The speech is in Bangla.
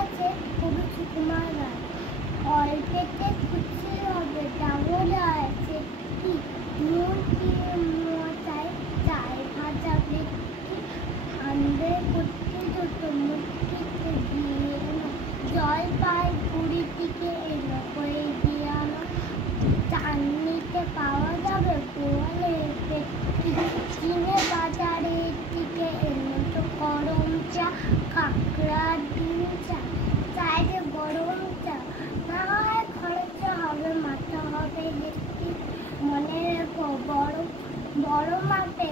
আছে খুবই সুকুমার গান। অল্পেতে খুশি হবে ডাঙর আছে কি নুন কি মশাই চায় ভাজা ব্যক্তি আনবে করতে যত মুক্তিতে দিয়ে এলো জল পায় পুরী থেকে এলো করে দিয়ে আনো চাটনিতে পাওয়া যাবে গোয়ালের পেটটি চিনে বাজারের দিকে এলো তো গরম চা কাঁকড়া ডিম চা চাই যে গরম চা না হয় খরচা হবে মাথা হবে দেখতে মনে রেখো বড় বড় মাপে